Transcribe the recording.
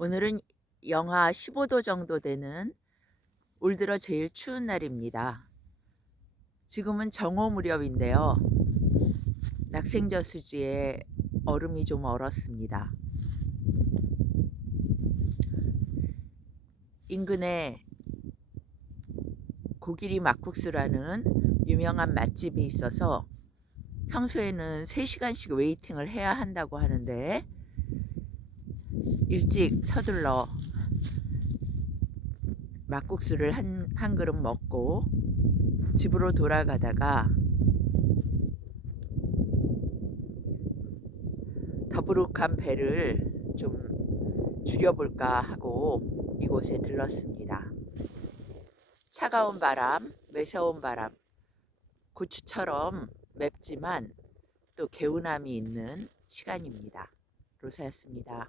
오늘은 영하 15도 정도 되는 올 들어 제일 추운 날입니다. 지금은 정오 무렵인데요. 낙생저 수지에 얼음이 좀 얼었습니다. 인근에 고기리 막국수라는 유명한 맛집이 있어서 평소에는 3시간씩 웨이팅을 해야 한다고 하는데 일찍 서둘러 막국수를 한, 한 그릇 먹고 집으로 돌아가다가 더부룩한 배를 좀 줄여볼까 하고 이곳에 들렀습니다. 차가운 바람, 매서운 바람, 고추처럼 맵지만 또 개운함이 있는 시간입니다. 로사였습니다.